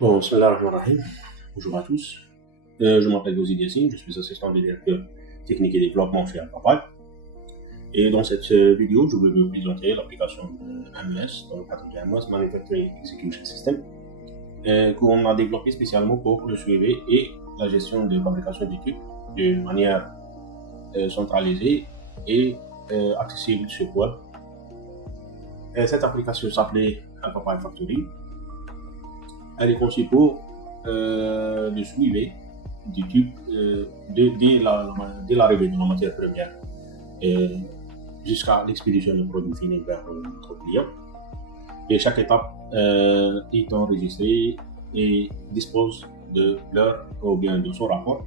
Bon, bismillahirrahmanirrahim. Bonjour à tous. Je m'appelle Gozid Yassine, je suis assistant du directeur technique et développement chez Alphabet. Et dans cette vidéo, je vais vous présenter l'application de MES, dans le cadre de MES, Manufacturing Execution System, qu'on a développé spécialement pour le suivi et la gestion de fabrication d'équipes de manière centralisée et accessible sur web. Cette application s'appelait Alphabet Factory. Elle est conçue pour le suivi du type dès l'arrivée de la matière première jusqu'à l'expédition du produit fini vers notre client. Et chaque étape est enregistrée et dispose de l'heure ou bien de son rapport.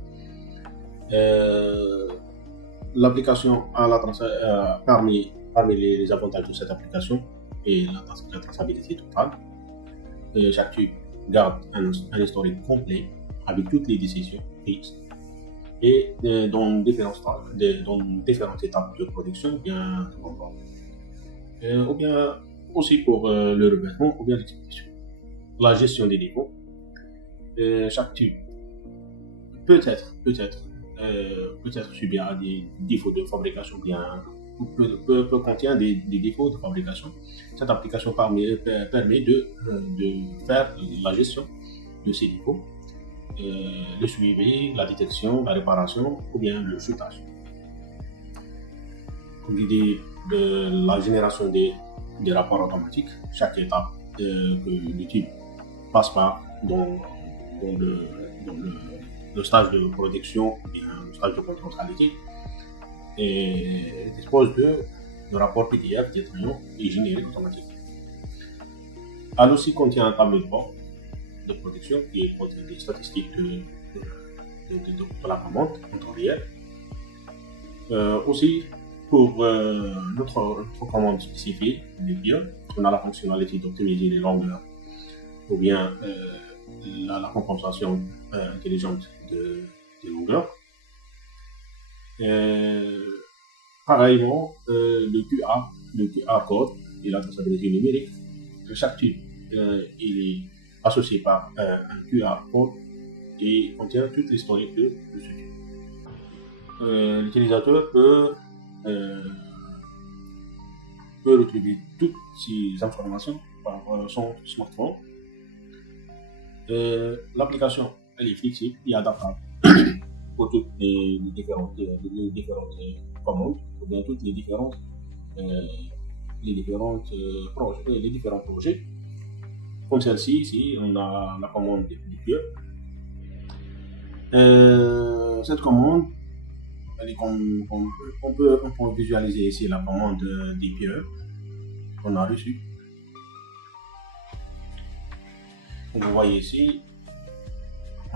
L'application a parmi les avantages de cette application et la traçabilité totale. Chaque type garde un historique complet avec toutes les décisions prises et dans différentes étapes de production, bien ou bien aussi pour le revêtement ou bien l'expédition. La gestion des défauts. Chaque tube peut être subi à des défauts de fabrication, bien peut contenir des défauts de fabrication. Cette application permet de faire la gestion de ces défauts, le suivi, la détection, la réparation ou bien le chutage. Comme je dis, la génération des rapports automatiques, chaque étape que le type passe par dans le stage de production et le stage de contrôle qualité, et dispose de rapports PDF détaillants et génériques automatiques. Elle aussi contient un tableau de bord de production qui contient des statistiques de la commande en temps réel. Aussi, pour notre commande spécifique des pieux, on a la fonctionnalité d'optimiser les longueurs ou bien la compensation intelligente des longueurs. Pareillement, le QR code et la traçabilité numérique. Chaque type il est associé par un QR code et contient toute l'historique de ce type. L'utilisateur peut retrouver toutes ces informations par son smartphone. L'application elle est flexible et adaptable pour toutes les différentes commandes ou bien toutes les différents projets. Comme celle-ci, ici, on a la commande des pieux. Cette commande, on peut visualiser ici la commande des pieux qu'on a reçue. Vous voyez ici,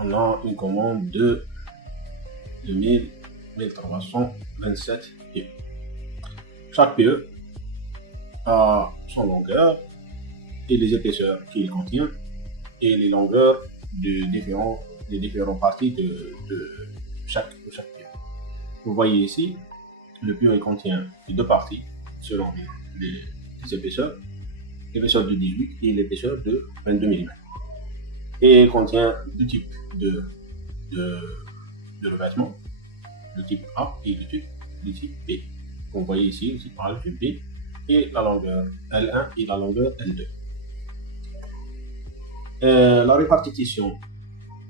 on a une commande de 1327 pieux. Chaque pieu a son longueur et les épaisseurs qu'il contient et les longueurs des différentes parties de chaque pieu. Vous voyez ici, le pieu contient deux parties selon les épaisseurs, l'épaisseur de 18 et l'épaisseur de 22 mm. Et il contient deux types de revêtements, le type A et le type B. Vous voyez ici, aussi par le type B et la longueur L1 et la longueur L2. La répartition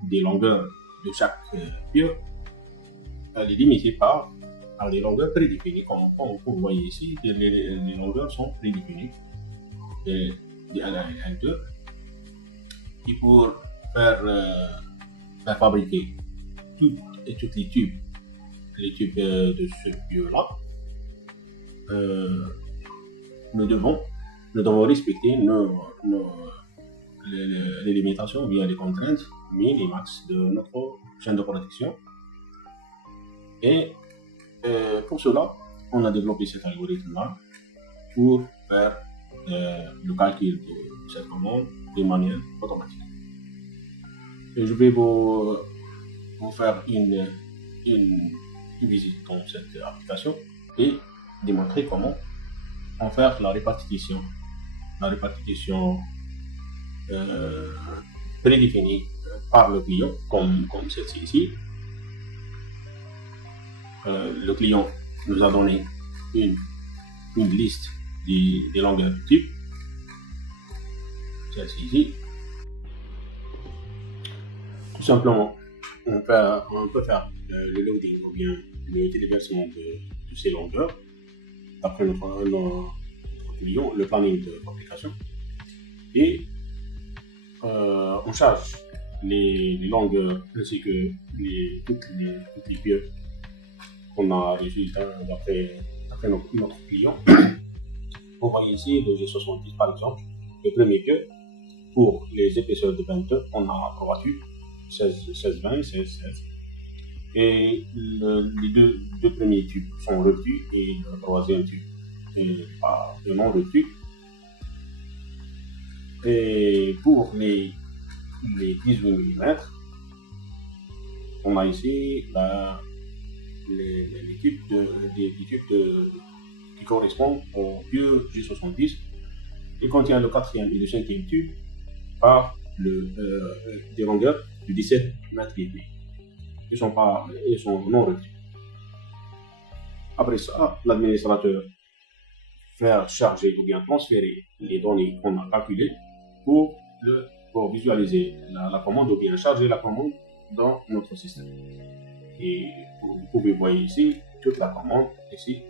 des longueurs de chaque pieu elle est limitée par des longueurs prédéfinies. Comme vous voyez ici, les longueurs sont prédéfinies de L1 et L2. Et pour faire fabriquer tous les tubes de ce pieu-là, nous devons respecter les limitations ou bien les contraintes minimax de notre chaîne de production. Et pour cela, on a développé cet algorithme-là pour faire le calcul de cette commande de manière automatique. Et je vais vous faire une visite dans cette application et démontrer comment on fait la répartition prédéfinie par le client, comme celle-ci ici. Le client nous a donné une liste des longueurs de type, celle-ci ici. Tout simplement, on peut faire le loading ou bien le téléversement de ces longueurs d'après notre client, le planning de fabrication, et on charge les longueurs ainsi que toutes les pieux qu'on a reçues d'après notre client. On voit ici le G70 par exemple, le premier pieu. Pour les épaisseurs de 22, on a 3 tubes, 16-20, 16-16. Et les deux premiers tubes sont revêtus et le troisième tube est non revêtu. Et pour les 18 mm, on a ici les tubes qui correspondent au pieu G70. Il contient le 4e et le 5e tube par des longueurs de 17 mètres et demi. Ils sont non revêtus. Après ça, l'administrateur fait charger ou bien transférer les données qu'on a calculées pour visualiser la commande ou bien charger la commande dans notre système. Et vous pouvez voir ici toute la commande ici.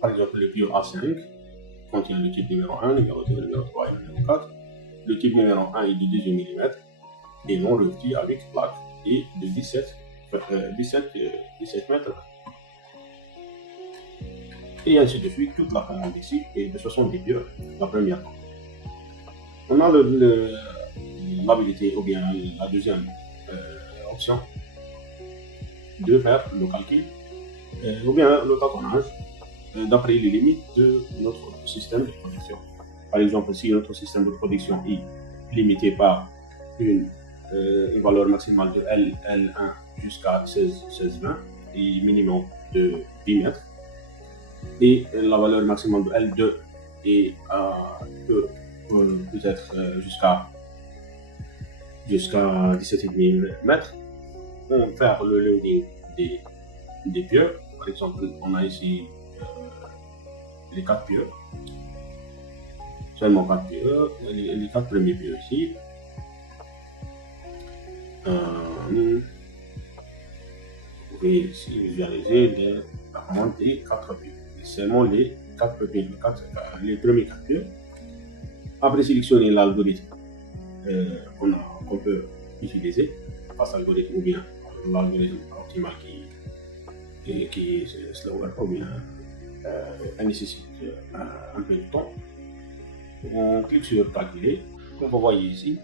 Par exemple, le pieu A5 contient le type numéro 1, numéro 2, numéro 3 et numéro 4. Le type numéro 1 est de 18 mm et non revêtu avec plaque et de 17 mètres. Et ainsi de suite, toute la commande ici est de 70 pieux, la première commande. On a l'habilité ou bien la deuxième option de faire le calcul ou bien le tâtonnage d'après les limites de notre système de production. Par exemple, si notre système de production est limité par une valeur maximale de L1 jusqu'à 16-20 et minimum de 10 mètres, et la valeur maximale de L2 peut être jusqu'à 17,5 mètres, on va faire le loading des pieux. Par exemple, on a ici les 4 pieux, seulement 4 pieux, les 4 premiers pieux ici. Vous pouvez ici visualiser la commande des 4 pieux. Seulement les 4 pieux, les premiers 4 pieux. Après sélectionner l'algorithme qu'on peut utiliser, passe algorithme ou bien l'algorithme optimal qui est slower ou bien nécessite un peu de temps. On clique sur calculer. Comme vous voyez ici,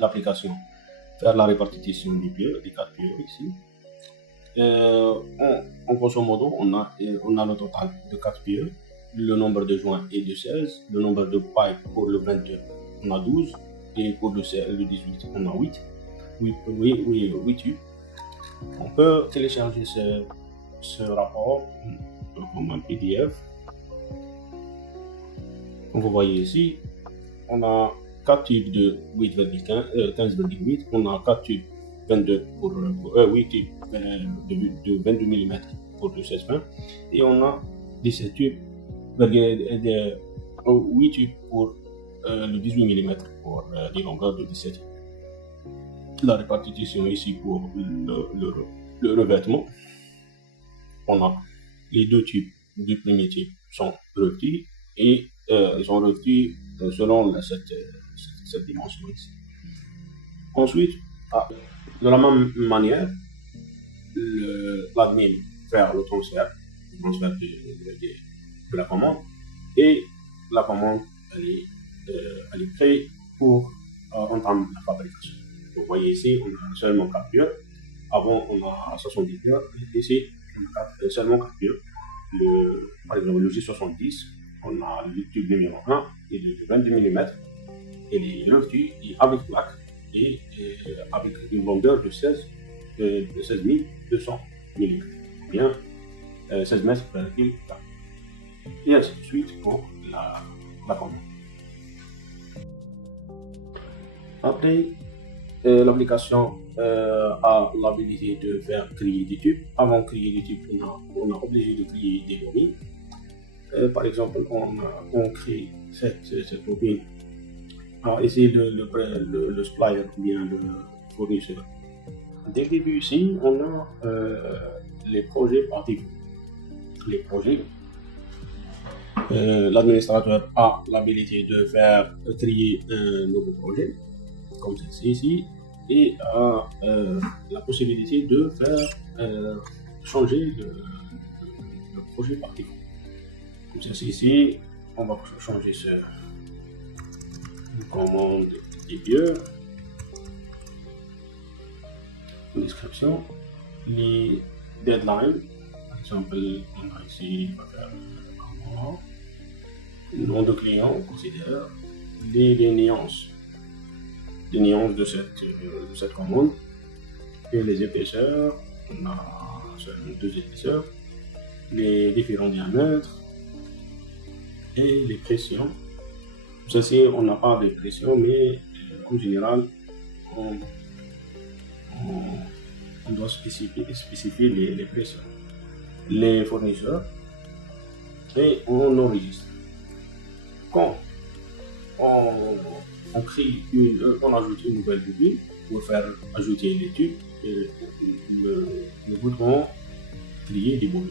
l'application faire la répartition des pieux, des 4 pieux ici. En grosso modo, on a le total de 4 pieux. Le nombre de joints est de 16. Le nombre de pailles pour le 22, on a 12. Et pour le 18, on a 8. 8 tubes. On peut télécharger ce rapport comme un PDF. Comme vous voyez ici, on a 4 tubes de 15,8. On a 4 tubes 8 tubes de 22 mm pour le 16-20. Et on a 17 tubes, 8 tubes pour le 18 mm pour des longueurs de 17. La répartition ici pour le revêtement. On a les 2 tubes du premier type sont revêtus et ils sont revêtus selon cette dimension ici. Ensuite, de la même manière, l'admin fait le transfert de la commande et la commande elle est prête pour entamer la fabrication. Vous voyez ici, on a seulement 4 pieux. Avant, on a 70 pieux. Ici, on a seulement 4 pieux. Par exemple, le G70, on a le tube numéro 1 et le 22 mm et les revêtus avec plaque et avec une longueur de 16 200 mm, bien 16 mètres par kg. Et ainsi de suite pour la commande. Après, l'application a l'habilité de faire créer des tubes. Avant de créer des tubes, on a obligé de créer des bobines. Par exemple, on crée cette bobine. Alors, ici, le supplier ou bien le fournisseur. Dès le début, ici, on a les projets par défaut. Les projets. L'administrateur a l'habilité de faire créer un nouveau projet, comme ceci ici, et a la possibilité de faire changer le projet par défaut. Comme ceci ici, on va changer une commande DPE, description, les deadlines, par exemple, on a ici, on va faire comment, nom de client, on considère les nuances de cette commande, et les épaisseurs, on a seulement 2 épaisseurs, les différents diamètres et les pressions. Ceci, on n'a pas de pression, mais en général, on doit spécifier les pressions, les fournisseurs, et on enregistre. Quand on crée on ajoute une nouvelle bobine pour faire ajouter les tubes, nous voudrons créer des bobines.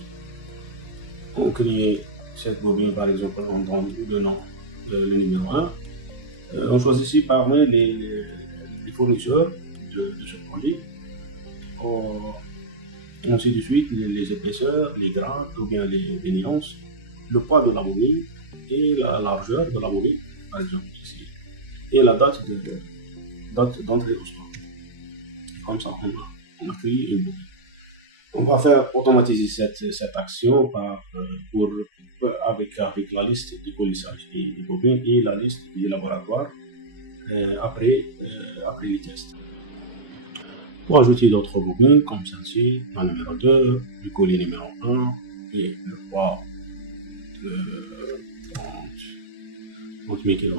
On crée cette bobine, par exemple, on donne le nom, le numéro 1. On choisit ici parmi les fournisseurs de ce projet. Ainsi de suite, les épaisseurs, les grades ou bien les nuances, le poids de la bobine et la largeur de la bobine, par exemple ici, et la date d'entrée au stock. Comme ça, on a créé une bobine. On va faire automatiser cette action avec la liste de polissage des bobines et la liste des laboratoires après les tests. Pour ajouter d'autres bobines comme celle-ci, la numéro 2, le collier numéro 1 et le poids de 30 000 kg.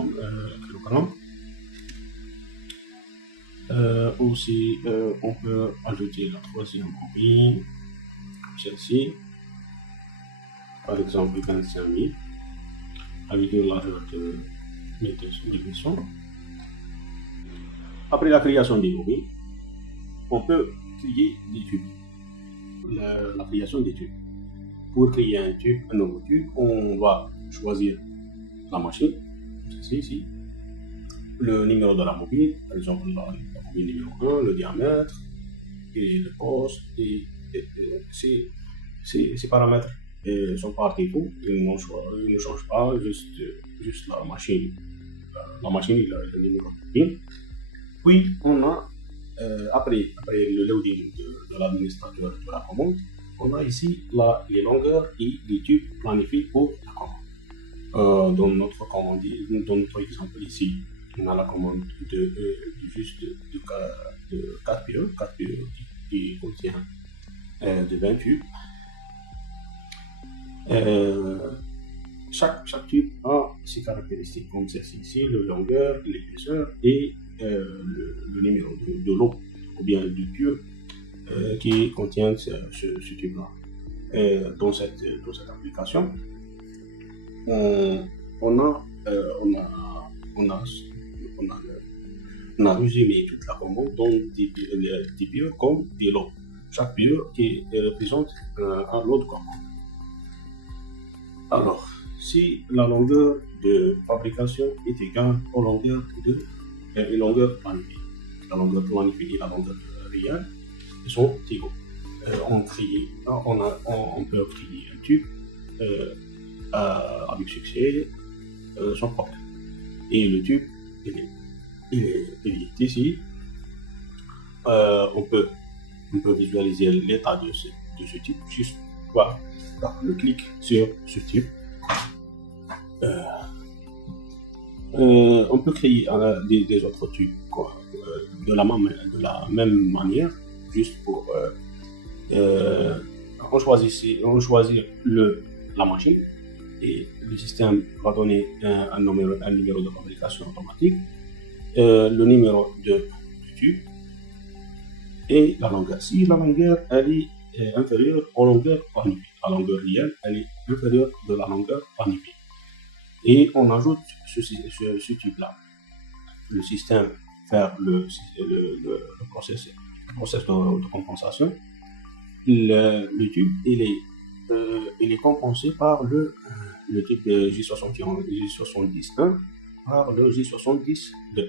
Aussi, on peut ajouter la troisième bobine, celle-ci, par exemple 25 000, avec une largeur de 1200. Après la création des bobines, on peut créer des tubes, la création des tubes. Pour créer un nouveau tube, on va choisir la machine, ceci ici, le numéro de la bobine, par exemple la bobine numéro 1, le diamètre et le poste, et ces paramètres sont par défaut, ils ne changent pas, juste la machine et le numéro de bobine. Puis on a après le loading de l'administrateur de la commande, on a ici les longueurs et les tubes planifiés pour la commande. Dans notre commande, dans notre exemple ici, on a la commande de 4 PE qui contient de 20 tubes. Chaque tube a ses caractéristiques comme ceci ici, la longueur, l'épaisseur et le numéro de l'eau ou bien du tube qui contient ce tube-là. Dans cette application, on a résumé toute la commande dans des PE comme des lots. Chaque PE qui représente un lot de commande. Alors, si la longueur de fabrication est égale aux longueurs planifiée, la longueur planifiée et la longueur réelle sont égaux. On peut créer un tube avec succès sans problème. Et le tube, il est ici. On peut visualiser l'état de ce tube juste par le clic sur ce tube. On peut créer des autres tubes de la même manière, juste pour on choisit la machine et le système va donner un numéro de fabrication automatique le numéro du tube et la longueur. Si la longueur elle est inférieure aux longueurs planifiées, la longueur réelle elle est inférieure de la longueur planifiée. Et on ajoute ce tube-là. Le système faire le process de compensation. Le tube il est compensé par le type de J71 par le J70-2.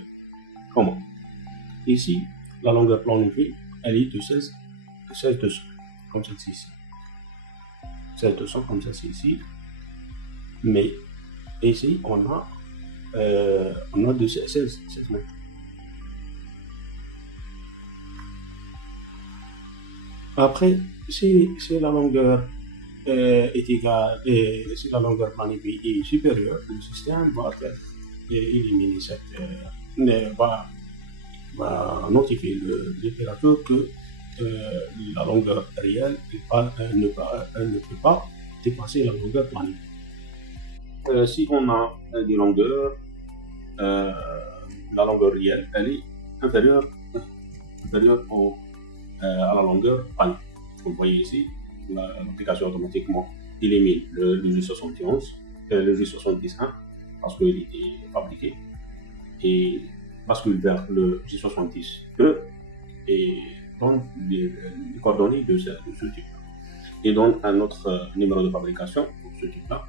Comment? Ici, la longueur planifiée, elle est de 16,200, comme celle-ci ici. 16,200 comme celle-ci ici. Mais ici, on a de 16 mètres. Après, si la longueur est égale et si la longueur planifiée est supérieure, le système va éliminer va notifier l'opérateur que la longueur réelle ne peut pas dépasser la longueur planifiée. Si on a des longueurs, la longueur réelle elle est inférieure à la longueur planifiée. Comme vous voyez ici, l'application automatiquement élimine le J71, le J70-1 parce qu'il était fabriqué et bascule vers le J70-2 et donne les coordonnées de ce type et donne un autre numéro de fabrication pour ce type-là.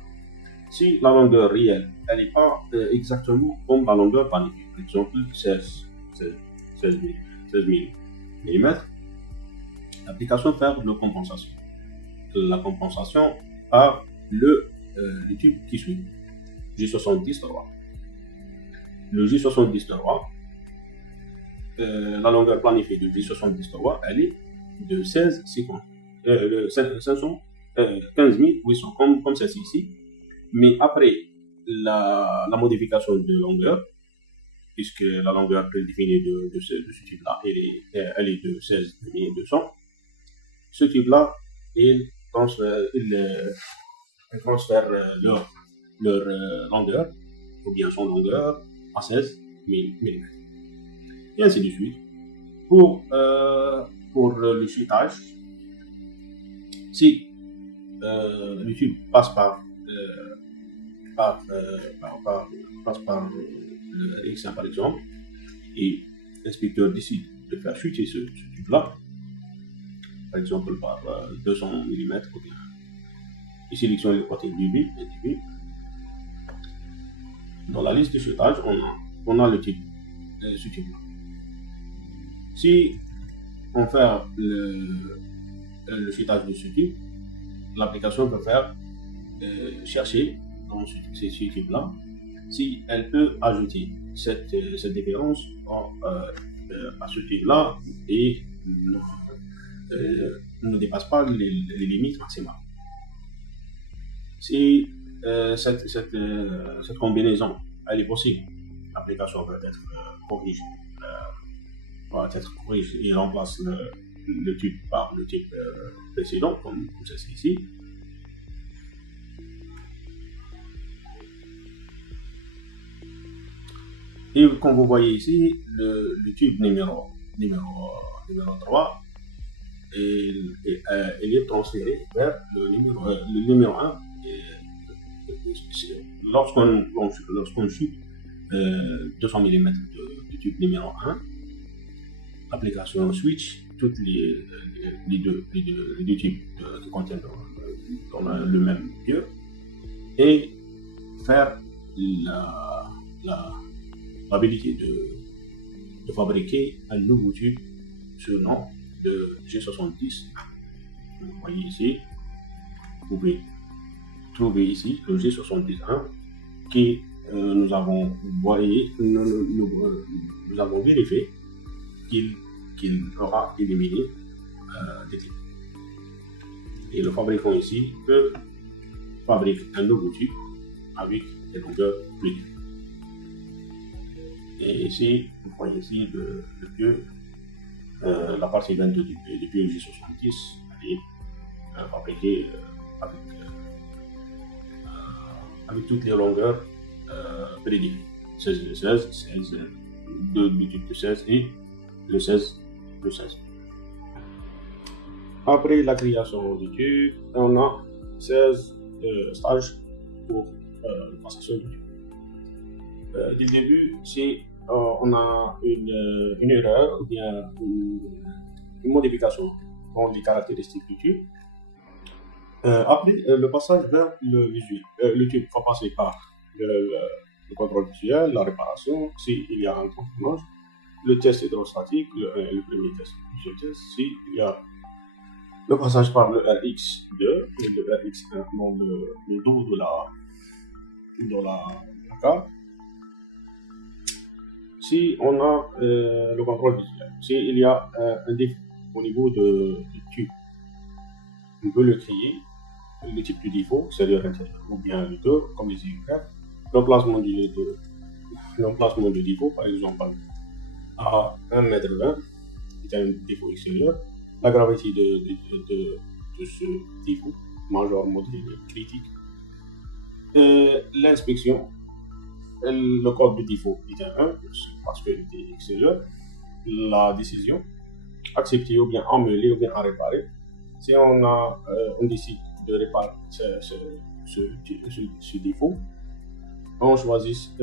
Si la longueur réelle elle n'est pas exactement comme la longueur planifiée, par exemple 16 000 mm, l'application fait la compensation. La compensation par le tube qui suit, J70-3. Le J70-3, la longueur planifiée du J70-3, elle est de 15 800, comme celle-ci ici. Mais après la modification de longueur, puisque la longueur prédéfinie de ce type-là, elle est de 16 200, ce type-là, il transfère leur longueur, ou bien son longueur, à 16 mm. Et ainsi de suite. Pour le chutage, si le tube passe par le RX1 par exemple, et l'inspecteur décide de faire chuter ce tube-là, par exemple par 200 mm, ou bien il sélectionne le côté débit et débit. Dans la liste de chutage, on a le type, ce type-là. Si on fait le chutage de ce type, l'application peut faire chercher dans ce type-là si elle peut ajouter cette différence à ce type-là et ne dépasse pas les limites maximales. Si cette combinaison elle est possible, l'application peut être corrigée. Et remplace le tube par le type précédent, comme ceci ici. Et comme vous voyez ici, le tube numéro 3 il est transféré vers le numéro 1. Lorsqu'on chute 200 mm de tube numéro 1, l'application switch toutes les deux types qui contiennent dans le même lieu et faire l'habilité de fabriquer un nouveau tube sur nom de G70. Vous voyez ici, vous pouvez trouver ici le G71 qui nous avons vérifié qu'il aura éliminé des types. Et le fabricant ici peut fabriquer un nouveau type avec des longueurs plus grandes. Et ici, vous voyez ici le pieu, la partie 22 du pieu J70 est fabriquée avec toutes les longueurs prédéfinies, 16, du type de 16 et le 16. Après la création du tube, on a 16 stages pour la passation du tube. Dès le début, si on a une erreur ou bien une modification dans les caractéristiques du tube, après le passage vers le visuel, le tube va passer par le contrôle visuel, la réparation, s'il y a un contournage, le test hydrostatique, le premier test, s'il y a le passage par le RX2 et le RX1 dans le dos de la carte. Si on a le contrôle visuel, s'il y a un défaut au niveau du tube, on peut le créer, le type de défaut, c'est-à-dire intérieur ou bien le tour, comme les Y. L'emplacement du défaut, par exemple, à 1,20 m, c'est un défaut extérieur. La gravité de ce défaut, majeur, modéré, critique. L'inspection, le code de défaut est un 1 parce qu'il est extérieur. La décision, accepter ou bien améliorer ou bien à réparer. Si on décide de réparer ce défaut, on choisit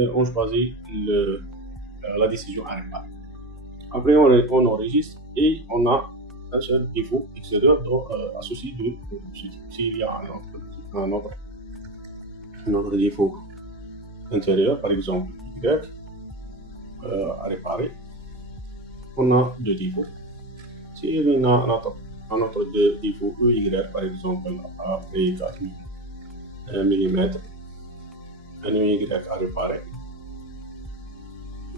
la décision à réparer. Après, on enregistre et on a un seul défaut extérieur associé de ce type. S'il y a un autre défaut intérieur, par exemple Y, à réparer, on a deux défauts. S'il y a un autre défaut EY, par exemple, après 4 mm, un EY à réparer,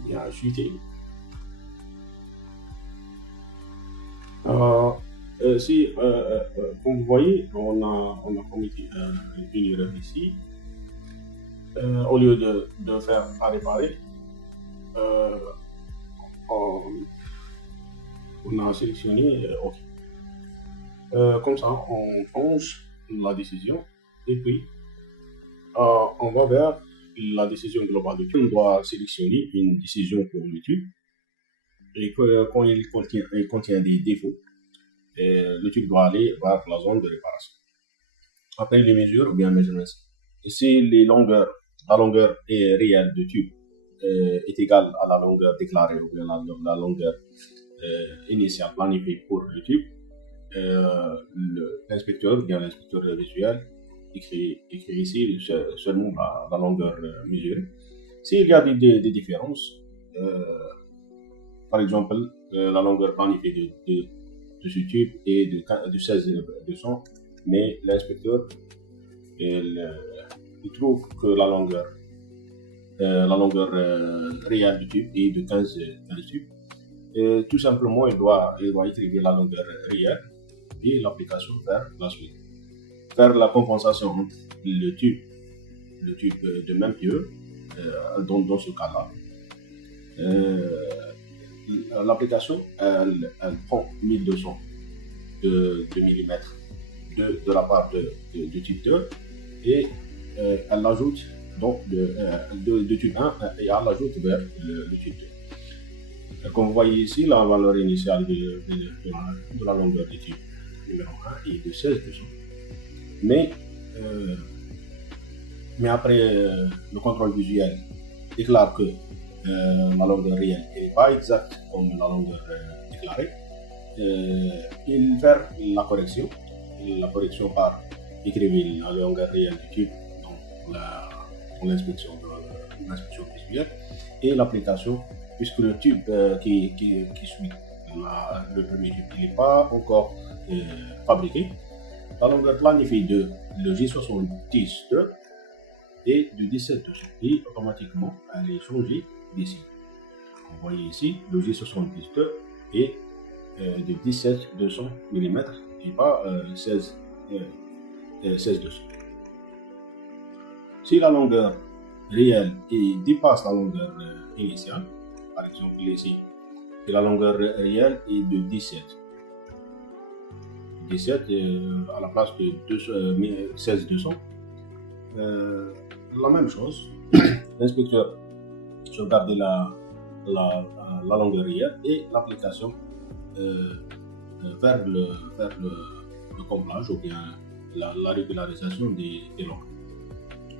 bien à chuter. Comme vous voyez, on a commis une erreur ici. Au lieu de faire à réparer, on a sélectionné OK. Comme ça, on change la décision et puis on va vers la décision globale du tube. On doit sélectionner une décision pour le tube. Et quand il contient des défauts, le tube doit aller vers la zone de réparation. Après les mesures ou bien measurements, si la longueur réelle du tube est égale à la longueur déclarée ou bien la longueur initiale planifiée pour le tube, l'inspecteur ou bien l'inspecteur visuel écrit ici seulement la longueur mesurée. S'il y a des différences, par exemple, la longueur planifiée de ce tube est de 16,200, mais l'inspecteur il trouve que la longueur réelle du tube est de 15 tubes. Tout simplement, il doit écrire la longueur réelle et l'application vers la suite. Faire la compensation entre le tube de même pieux, dans ce cas-là. L'application, elle prend 1200 de millimètres de la part du type 2 et elle l'ajoute donc de type 1 et elle l'ajoute vers le type 2. Comme vous voyez ici, la valeur initiale de la longueur du type numéro 1 est de 16,200. Mais après le contrôle visuel déclare que la longueur réelle n'est pas exacte comme la longueur déclarée. Il fait la correction par écrire la longueur réelle du tube dans l'inspection visuelle et l'application, puisque le tube qui suit le premier tube n'est pas encore fabriqué. La longueur planifiée de le J70-2 est de 17,200 et automatiquement elle est changée d'ici. Vous voyez ici, le J70-2 est de 17,200 mm et pas 16,200. Si la longueur réelle dépasse la longueur initiale, par exemple ici, et la longueur réelle est de 17 à la place de 16,200, la même chose. L'inspecteur sauvegarde la longueur réelle et l'application vers le comblage ou bien la régularisation des longueurs.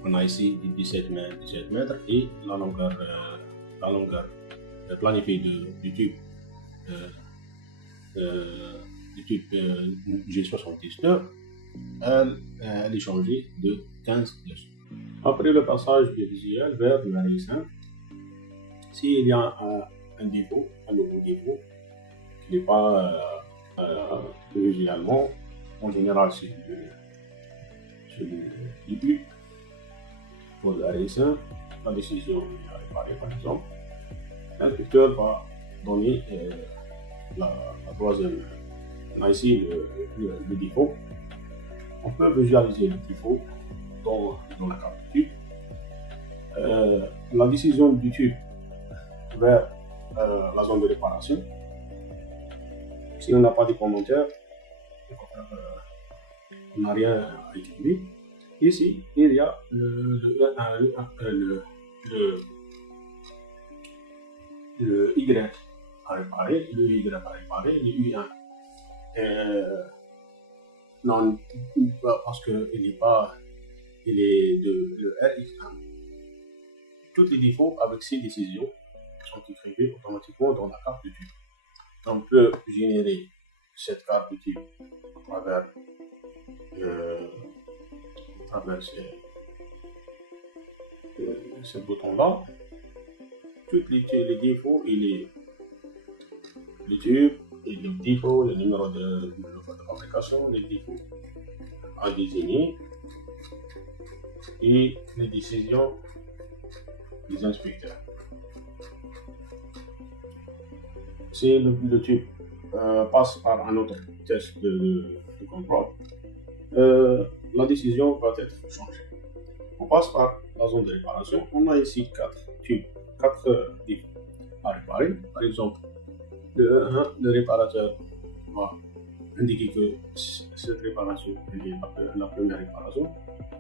On a ici 17 mètres et la longueur planifiée du tube G79, elle est changée de 15 dessous. Après le passage du visuel vers le RX1, s'il y a un défaut, un nouveau défaut qui n'est pas visuellement, en général c'est le but pour le RX1, la décision à réparer par exemple, l'inspecteur va donner la troisième. On a ici le défaut. On peut visualiser le défaut dans la carte du tube. La décision du tube vers la zone de réparation. Si on n'a pas de commentaires, on n'a rien à écrire. Ici, il y a le Y à réparer, le Y à réparer, le U1. Non, parce qu'il est de le RX1. Tous les défauts avec ces décisions sont écrivés automatiquement dans la carte de tube. On peut générer cette carte de tube à travers ce bouton-là. Tous les défauts et les tubes et les défauts, le numéro de fabrication, les défauts à désigner et les décisions des inspecteurs. Si le tube passe par un autre test de contrôle, la décision va être changée. On passe par la zone de réparation. On a ici 4 tubes, 4 défauts à réparer. Par exemple, le réparateur va indiquer que cette réparation est la première réparation.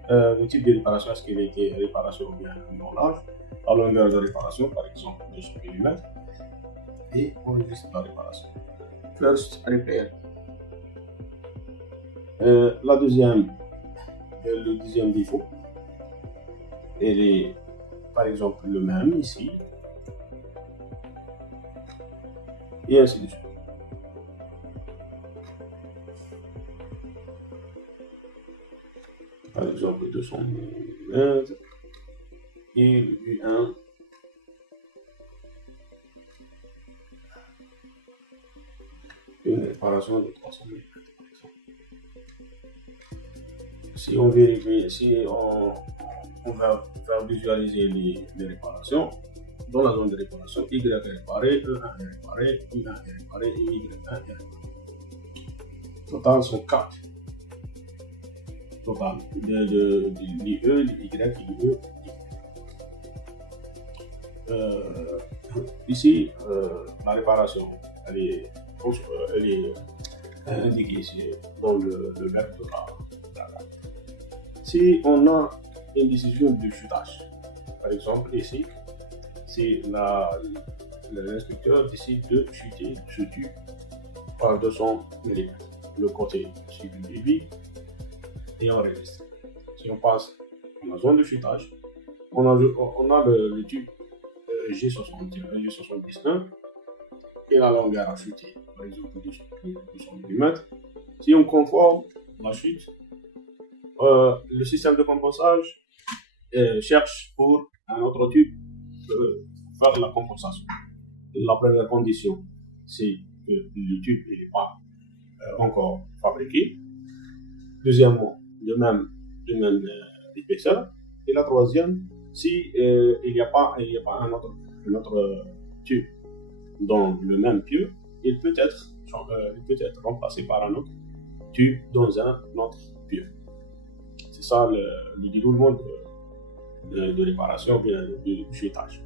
Le type de réparation, est-ce qu'il a été réparation ou bien non large. La longueur de réparation, par exemple 200 mm. Et on enregistre la réparation. First repair. Le deuxième défaut, elle est par exemple le même ici. Et ainsi de suite. Par exemple 200 mm et le U1 une réparation de 300 mm. Si on vérifie, si on va faire visualiser les réparations, dans la zone de réparation, Y est réparé, E1 est réparé, U1 est réparé et Y1 est réparé. Total sont 4. Total de l'IE, l'Y et l'E. Ici, la réparation, elle est indiquée ici dans le left de la carte. Si on a une décision de chutage, par exemple ici, si l'inspecteur décide de chuter ce tube par 200 mm, le côté sur le débit et enregistre. Si on passe dans la zone de chutage, on a le tube G79 et la longueur à chuter, par exemple 200 mm. Si on conforme la chute, le système de compensage cherche pour un autre tube faire la compensation. La première condition, c'est que le tube n'est pas encore fabriqué. Deuxièmement, le même épaisseur. Et la troisième, si il n'y a pas un autre tube dans le même pieu, il peut être remplacé par un autre tube dans un autre pieu. C'est ça le déroulement de réparation, bien de chutage.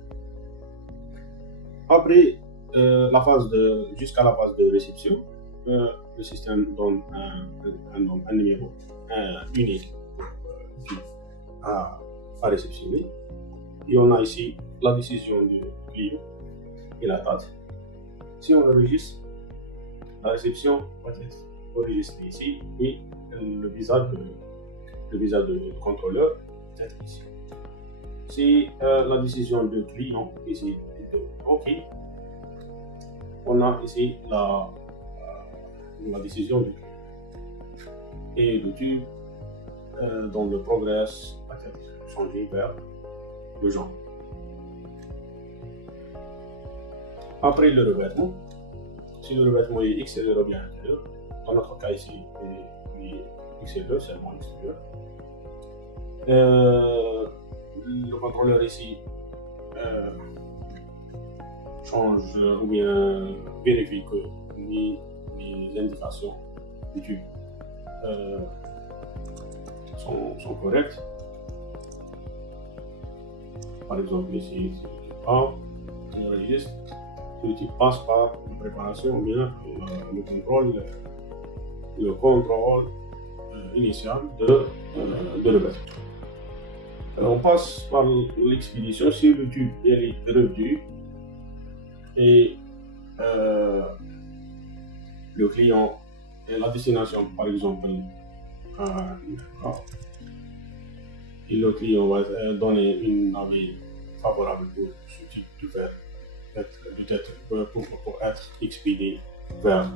Après jusqu'à la phase de réception, le système donne un numéro unique à réceptionner. Et on a ici la décision du client la date. Si on enregistre, la réception va être enregistrée ici et le visage du contrôleur va être ici. Si la décision du client ici est OK, on a ici la décision du client. Et le tube dans le progress va être changé vers le genre. Après le revêtement, si le revêtement est extérieur ou bien intérieur, dans notre cas ici, il est extérieur, seulement extérieur. Le contrôleur ici change ou bien vérifie que les indications du tube sont correctes. Par exemple, ici, on enregistre, le tube passe par la préparation ou bien le contrôle initial de revêtement. On passe par l'expédition si le tube est revenu et le client et la destination, par exemple, et le client va donner une avis favorable pour ce type de verre pour être expédié vers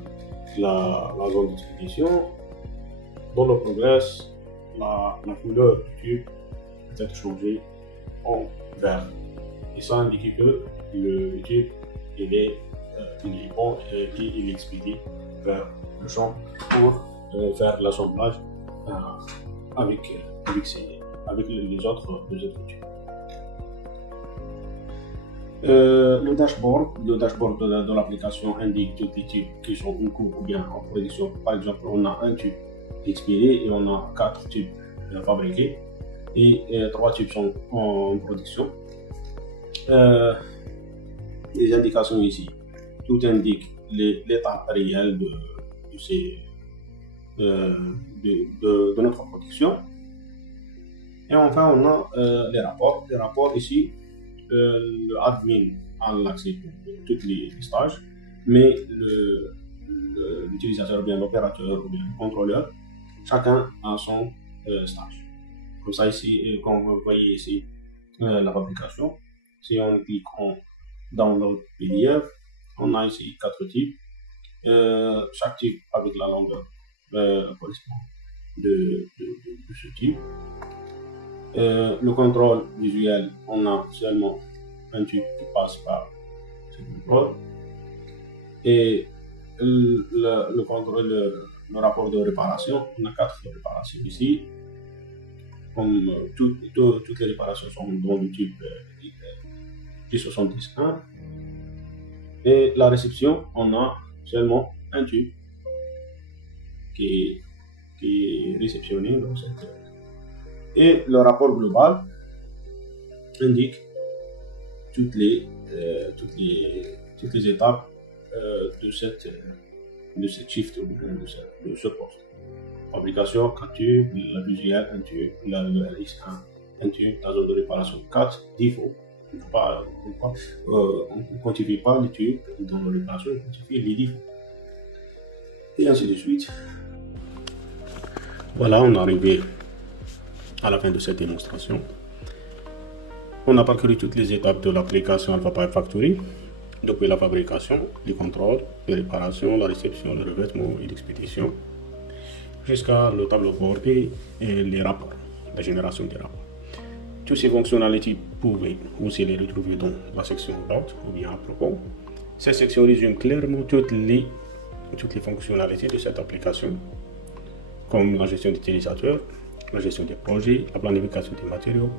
la zone d'expédition. Dans le progress, la couleur du tube peut être changée en vert. Et ça indique que le tube il est bon et il est expédié vers le champ pour faire l'assemblage avec les autres tubes. Le dashboard de l'application indique tous les tubes qui sont en cours ou bien en production. Par exemple, on a un tube expédié et on a 4 tubes fabriqués et 3 tubes sont en production. Les indications ici, tout indique l'état réel de notre production. Et enfin, on a les rapports. Les rapports ici, le admin a l'accès pour tous les stages, mais l'utilisateur ou bien l'opérateur ou bien le contrôleur, chacun a son stage. Comme ça ici, quand vous voyez ici la fabrication, si on clique en Download PDF, on a ici 4 types, chaque type avec la longueur correspond de ce type. Le contrôle visuel, on a seulement un tube qui passe par ce contrôle. Et le contrôle, le rapport de réparation, on a 4 réparations ici. Comme toutes les réparations sont dans le tube J70.1. Et la réception, on a seulement un tube qui est réceptionné dans cette. Et le rapport global indique toutes les étapes de cette shift ou de ce poste. Fabrication 4 tubes, la visuelle 1 tube, le RX1 1 tube, la zone de réparation 4 défauts. On ne quantifie pas les tubes dans la réparation, on quantifie les défauts. Et ainsi de suite. Voilà, on est arrivé à la fin de cette démonstration. On a parcouru toutes les étapes de l'application AlphaPipe Factory, depuis la fabrication, les contrôles, les réparations, la réception, le revêtement et l'expédition, jusqu'à le tableau bord et les rapports, la génération des rapports. Toutes ces fonctionnalités pouvaient aussi les retrouver dans la section About ou bien à propos. Cette section résume clairement toutes les fonctionnalités de cette application, comme la gestion d'utilisateurs, la gestion des projets, la planification des matériaux,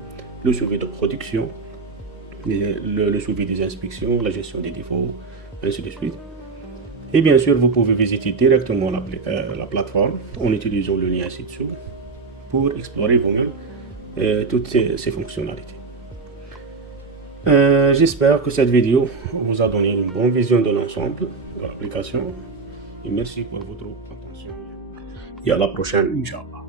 le suivi de production, le suivi des inspections, la gestion des défauts, ainsi de suite. Et bien sûr, vous pouvez visiter directement la plateforme en utilisant le lien ci-dessous pour explorer vous-même toutes ces fonctionnalités. J'espère que cette vidéo vous a donné une bonne vision de l'ensemble de l'application. Et merci pour votre attention. Et à la prochaine, Inch'Allah.